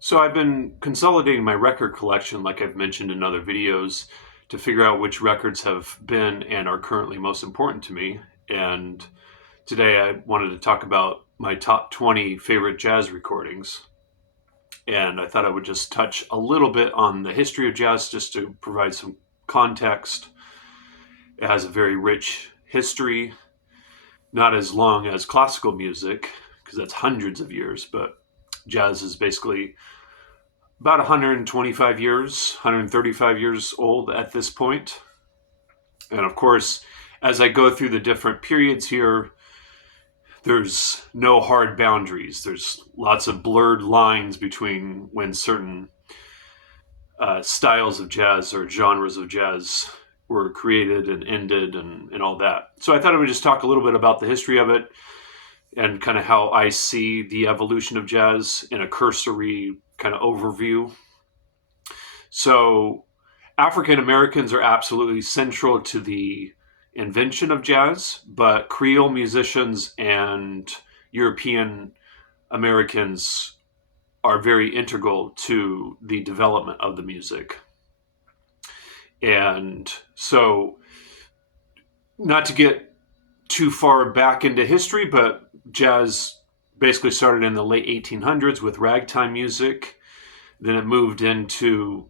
So I've been consolidating my record collection, like I've mentioned in other videos, to figure out which records have been and are currently most important to me. And today I wanted to talk about my top 20 favorite jazz recordings. And I thought I would just touch a little bit on the history of jazz just to provide some context. It has a very rich history, not as long as classical music, because that's hundreds of years, but jazz is basically about 125 years, 135 years old at this point. And of course, as I go through the different periods here, there's no hard boundaries. There's lots of blurred lines between when certain styles of jazz or genres of jazz were created and ended and all that. So I thought I would just talk a little bit about the history of it and kind of how I see the evolution of jazz in a cursory kind of overview. So African Americans are absolutely central to the invention of jazz, but Creole musicians and European Americans are very integral to the development of the music. And so, not to get too far back into history, but jazz basically started in the late 1800s with ragtime music. Then it moved into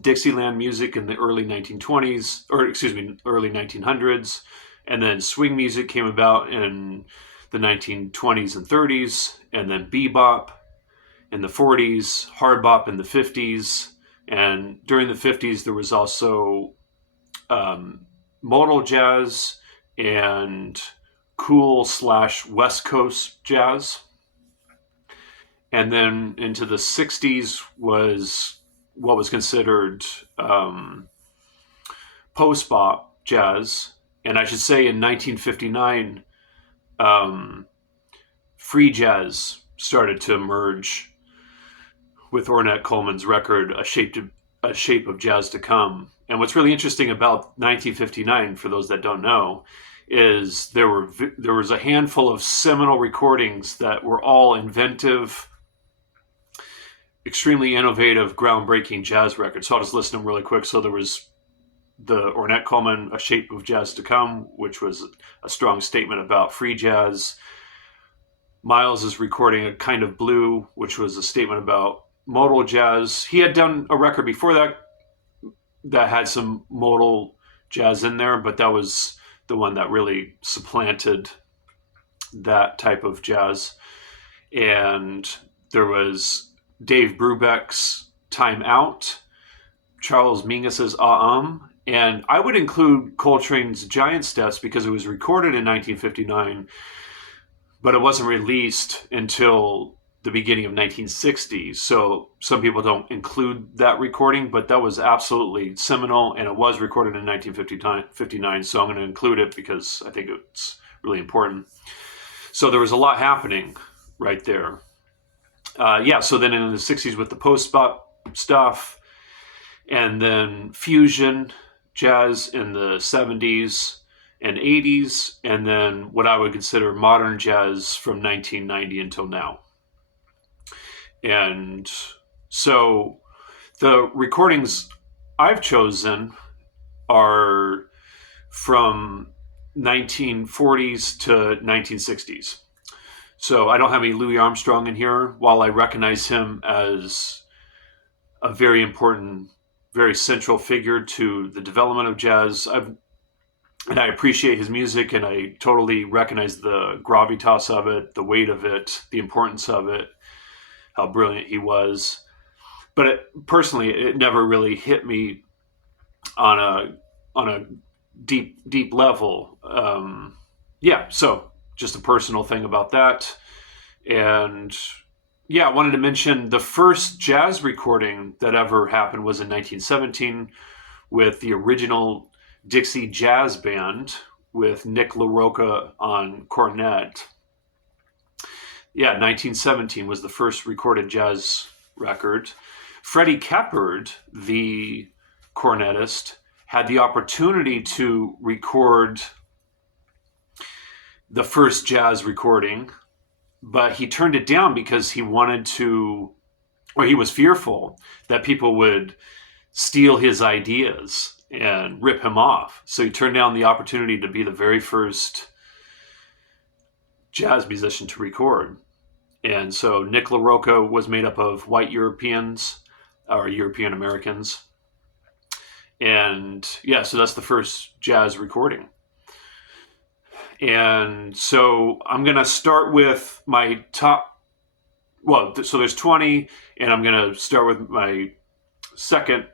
Dixieland music in the early 1920s, or excuse me, early 1900s, and then swing music came about in the 1920s and 30s, and then bebop in the 40s, hard bop in the 50s, and during the 50s there was also modal jazz and cool slash West Coast jazz, and then into the 60s was what was considered post bop jazz. And I should say in 1959, free jazz started to emerge with Ornette Coleman's record, A Shape of Jazz to Come. And what's really interesting about 1959, for those that don't know, is there was a handful of seminal recordings that were all inventive, extremely innovative, groundbreaking jazz records. So I'll just list them really quick. So there was the Ornette Coleman, A Shape of Jazz to Come, which was a strong statement about free jazz. Miles is recording A Kind of Blue, which was a statement about modal jazz. He had done a record before that had some modal jazz in there, but that was the one that really supplanted that type of jazz. And there was Dave Brubeck's Time Out, Charles Mingus's and I would include Coltrane's Giant Steps because it was recorded in 1959, but it wasn't released until the beginning of 1960s. So some people don't include that recording, but that was absolutely seminal, and it was recorded in 1959. So I'm going to include it because I think it's really important. So there was a lot happening right there. So then in the 60s with the post-bop stuff, and then fusion jazz in the 70s and 80s, and then what I would consider modern jazz from 1990 until now. And so the recordings I've chosen are from 1940s to 1960s. So I don't have any Louis Armstrong in here. While I recognize him as a very important, very central figure to the development of jazz, and I appreciate his music, and I totally recognize the gravitas of it, the weight of it, the importance of it, how brilliant he was. But personally, it never really hit me on a deep level. So just a personal thing about that. And I wanted to mention the first jazz recording that ever happened was in 1917 with the original Dixie Jazz Band with Nick LaRocca on cornet. 1917 was the first recorded jazz record. Freddie Keppard, the cornetist, had the opportunity to record the first jazz recording, but he turned it down because he wanted to or he was fearful that people would steal his ideas and rip him off. So he turned down the opportunity to be the very first jazz musician to record. And so Nick LaRocca was made up of white Europeans or European Americans. And yeah, so that's the first jazz recording. And so I'm going to start with my top, well, so there's 20, and I'm going to start with my second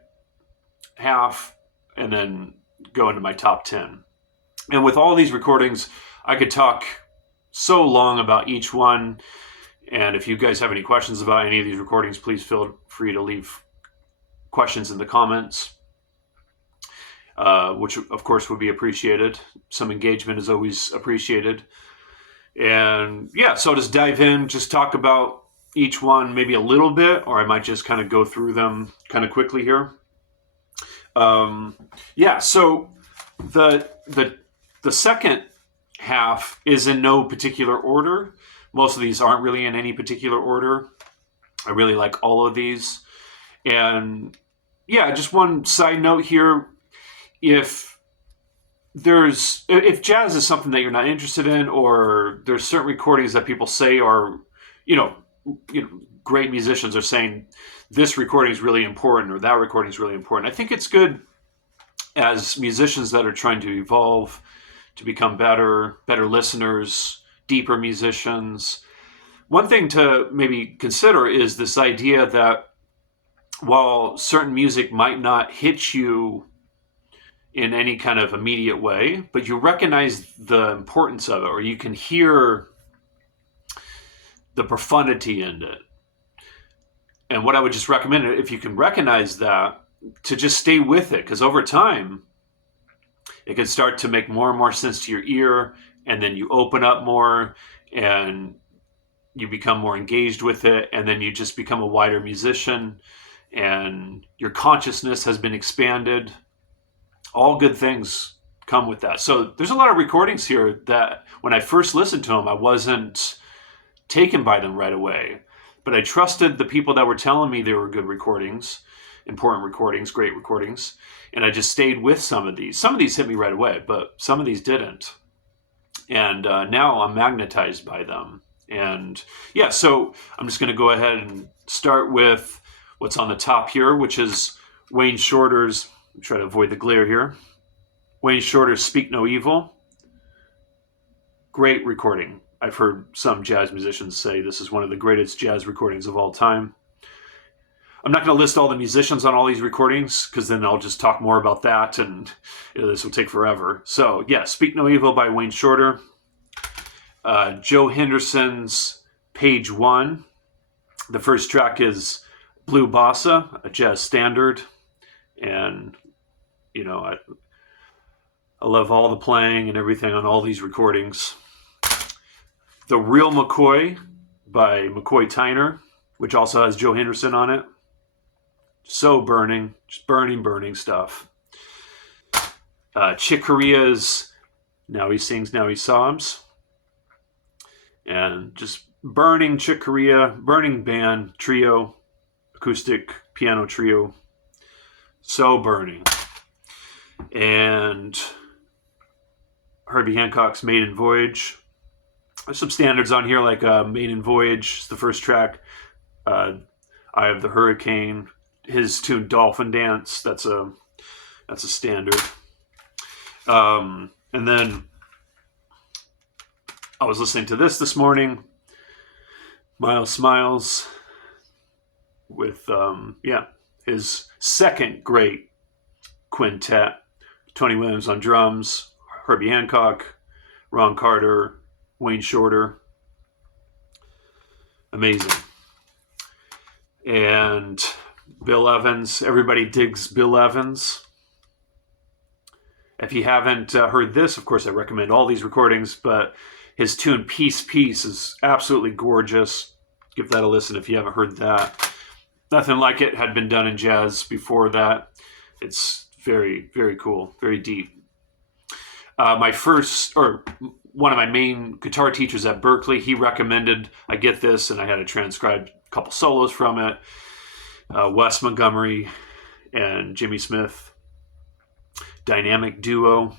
half and then go into my top 10. And with all these recordings, I could talk so long about each one. And if you guys have any questions about any of these recordings, please feel free to leave questions in the comments, which of course would be appreciated. Some engagement is always appreciated. And yeah, so I'll just dive in, just talk about each one maybe a little bit, or I might just kind of go through them kind of quickly here. Yeah, so the second half is in no particular order. Most of these aren't really in any particular order. I really like all of these. And yeah, just one side note here. If jazz is something that you're not interested in, or there's certain recordings that people say are, great musicians are saying this recording is really important or that recording is really important. I think it's good as musicians that are trying to evolve, to become better listeners, deeper musicians. One thing to maybe consider is this idea that while certain music might not hit you in any kind of immediate way, but you recognize the importance of it, or you can hear the profundity in it. And what I would just recommend, if you can recognize that, to just stay with it, because over time, it can start to make more and more sense to your ear, and then you open up more, and you become more engaged with it, and then you just become a wider musician, and your consciousness has been expanded. All good things come with that. So there's a lot of recordings here that when I first listened to them, I wasn't taken by them right away. But I trusted the people that were telling me they were good recordings, important recordings, great recordings. And I just stayed with some of these. Some of these hit me right away, but some of these didn't. And now I'm magnetized by them. And yeah, so I'm just going to go ahead and start with what's on the top here, which is Wayne Shorter's, try to avoid the glare here, Wayne Shorter's Speak No Evil. Great recording. I've heard some jazz musicians say this is one of the greatest jazz recordings of all time. I'm not going to list all the musicians on all these recordings, because then I'll just talk more about that, and this will take forever. So yeah, Speak No Evil by Wayne Shorter. Joe Henderson's Page One. The first track is Blue Bossa, a jazz standard. And, I love all the playing and everything on all these recordings. The Real McCoy by McCoy Tyner, which also has Joe Henderson on it. So burning, just burning stuff. Chick Corea's Now He Sings, Now He Sobs. And just burning Chick Corea, burning band, trio, acoustic piano trio. So burning. And Herbie Hancock's Maiden Voyage. There's some standards on here like Maiden Voyage, is the first track. Eye of the Hurricane. His tune Dolphin Dance, that's a standard. And then I was listening to this morning, Miles Smiles, with his second great quintet. Tony Williams on drums, Herbie Hancock, Ron Carter, Wayne Shorter. Amazing. And Bill Evans. Everybody digs Bill Evans. If you haven't heard this, of course I recommend all these recordings, but his tune Peace Peace is absolutely gorgeous. Give that a listen if you haven't heard that. Nothing like it had been done in jazz before that. It's very, very cool, very deep. One of my main guitar teachers at Berklee, he recommended I get this, and I had to transcribe a couple solos from it. Wes Montgomery and Jimmy Smith, dynamic duo.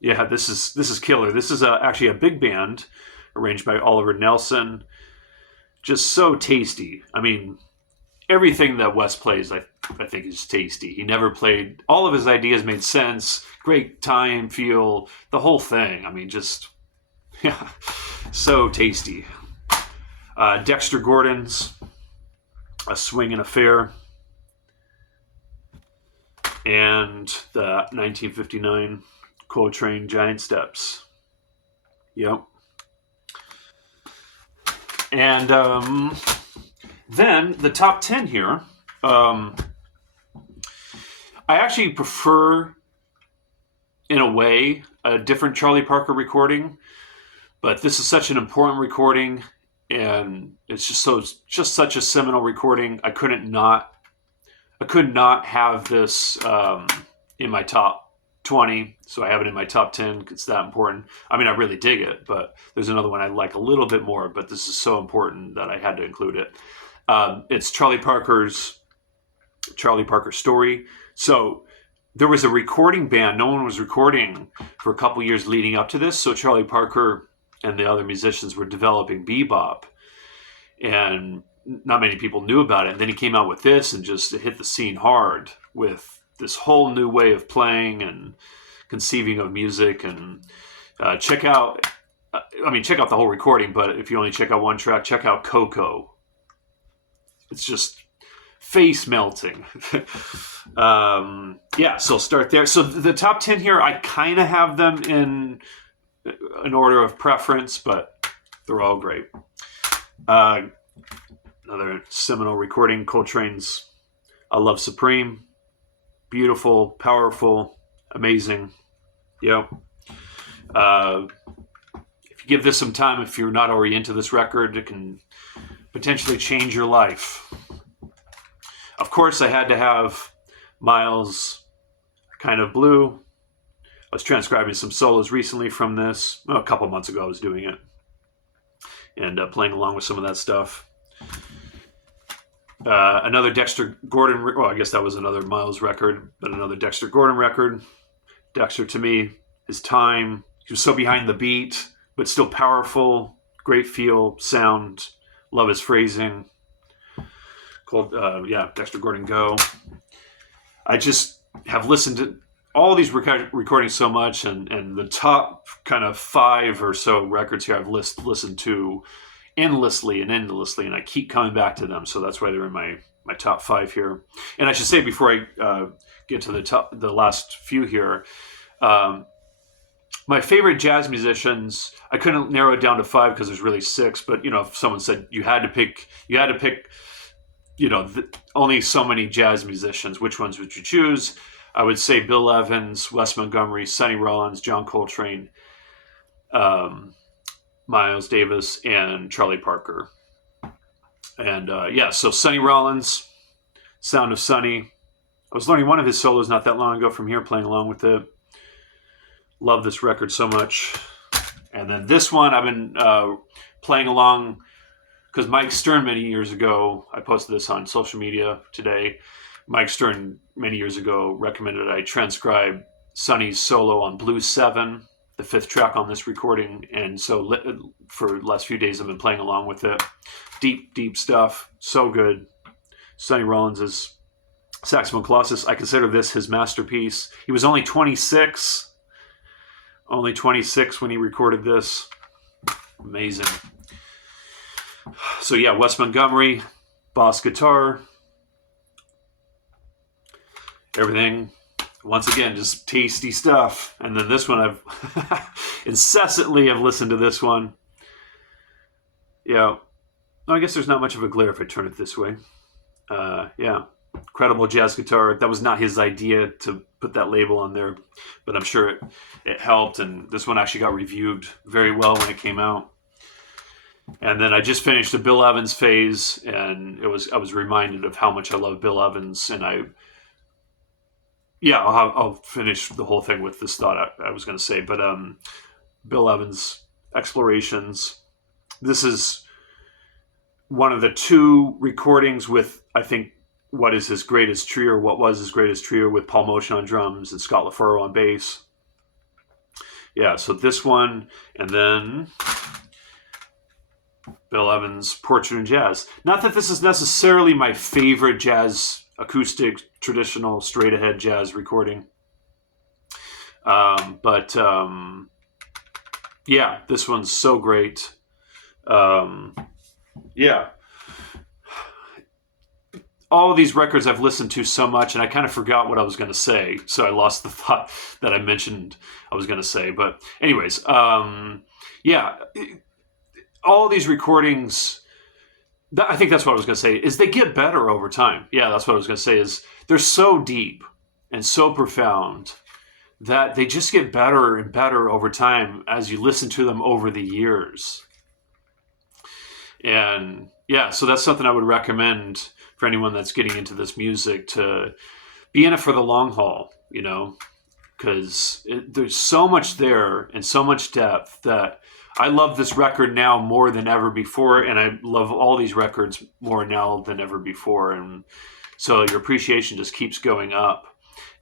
Yeah, this is killer. This is actually a big band arranged by Oliver Nelson. Just so tasty. I mean, everything that Wes plays, I think, is tasty. He never played. All of his ideas made sense. Great time, feel, the whole thing. I mean, just yeah, so tasty. Dexter Gordon's A Swingin' Affair, and the 1959 Coltrane Giant Steps. Yep. And then the top 10 here, I actually prefer, in a way, a different Charlie Parker recording, but this is such an important recording, and it's just such a seminal recording. I could not have this in my top 20, so I have it in my top 10. It's that important. I mean, I really dig it, but there's another one I like a little bit more, but this is so important that I had to include it. It's Charlie Parker's Story. So there was a recording band. No one was recording for a couple years leading up to this, so Charlie Parker and the other musicians were developing bebop, and not many people knew about it. And then he came out with this and just hit the scene hard with this whole new way of playing and conceiving of music. And check out the whole recording, but if you only check out one track, check out Coco. It's just face melting. Yeah, so I'll start there. So the top 10 here, I kind of have them in an order of preference, but they're all great. Another seminal recording, Coltrane's A Love Supreme. Beautiful, powerful, amazing. Yep. If you give this some time, if you're not already into this record, it can potentially change your life. Of course, I had to have Miles' Kind of Blue. I was transcribing some solos recently from this. A couple months ago I was doing it. And playing along with some of that stuff. Another Dexter Gordon, well, I guess that was another Miles record, but another Dexter Gordon record. Dexter, to me, his time, he was so behind the beat, but still powerful, great feel, sound, love his phrasing. Called, Dexter Gordon Go. I just have listened to all these recordings so much, and the top kind of 5 or so records here I've listened to endlessly, and I keep coming back to them, so that's why they're in my top 5 here. And I should say, before I get to the last few here, my favorite jazz musicians, I couldn't narrow it down to 5 because there's really 6, but if someone said you had to pick only so many jazz musicians, which ones would you choose? I would say Bill Evans, Wes Montgomery, Sonny Rollins, John Coltrane, Miles Davis, and Charlie Parker. And so Sonny Rollins, Sound of Sonny. I was learning one of his solos not that long ago from here, playing along with it. Love this record so much. And then this one I've been playing along because Mike Stern many years ago, I posted this on social media today. Mike Stern many years ago recommended I transcribe Sonny's solo on Blues 7, the 5th track on this recording. And so for the last few days I've been playing along with it. Deep, deep stuff. So good. Sonny Rollins' Saxophone Colossus. I consider this his masterpiece. He was only 26. Only 26 when he recorded this. Amazing. So yeah, Wes Montgomery, boss guitar. Everything, once again, just tasty stuff. And then this one, I've incessantly have listened to this one. Yeah. I guess there's not much of a glare if I turn it this way. Incredible jazz guitar. That was not his idea to put that label on there, but I'm sure it helped. And this one actually got reviewed very well when it came out. And then I just finished the Bill Evans phase, and I was reminded of how much I love Bill Evans. And I'll finish the whole thing with this thought I was going to say. But Bill Evans, Explorations. This is one of the 2 recordings with, I think, what is his greatest trio, or what was his greatest trio, with Paul Motian on drums and Scott LaFaro on bass. Yeah, so this one, and then Bill Evans' Portrait in Jazz. Not that this is necessarily my favorite jazz, acoustic, traditional, straight-ahead jazz recording. But yeah, this one's so great. Yeah. All of these records I've listened to so much, and I kind of forgot what I was going to say, so I lost the thought that I mentioned I was going to say. But anyways, yeah, all these recordings, I think that's what I was going to say, is they get better over time. Yeah, that's what I was going to say, is they're so deep and so profound that they just get better and better over time as you listen to them over the years. And yeah, so that's something I would recommend for anyone that's getting into this music, to be in it for the long haul, you know, because there's so much there and so much depth that I love this record now more than ever before, and I love all these records more now than ever before. And so your appreciation just keeps going up.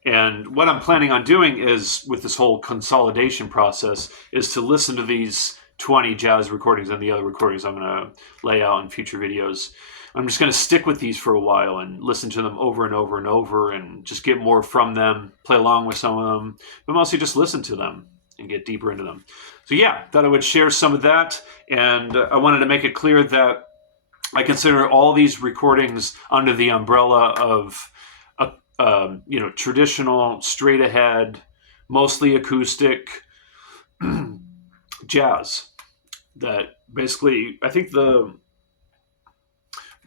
And what I'm planning on doing is, with this whole consolidation process, is to listen to these 20 jazz recordings and the other recordings I'm going to lay out in future videos. I'm just going to stick with these for a while and listen to them over and over and over, and just get more from them, play along with some of them, but mostly just listen to them and get deeper into them. So yeah, thought I would share some of that. And I wanted to make it clear that I consider all these recordings under the umbrella of traditional, straight ahead, mostly acoustic jazz. That basically, I think the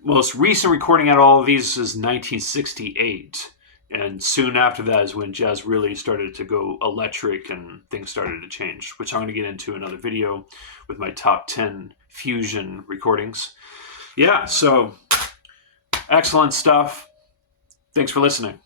most recent recording out of all of these is 1968. And soon after that is when jazz really started to go electric and things started to change, which I'm going to get into another video with my top 10 fusion recordings. Yeah, so excellent stuff. Thanks for listening.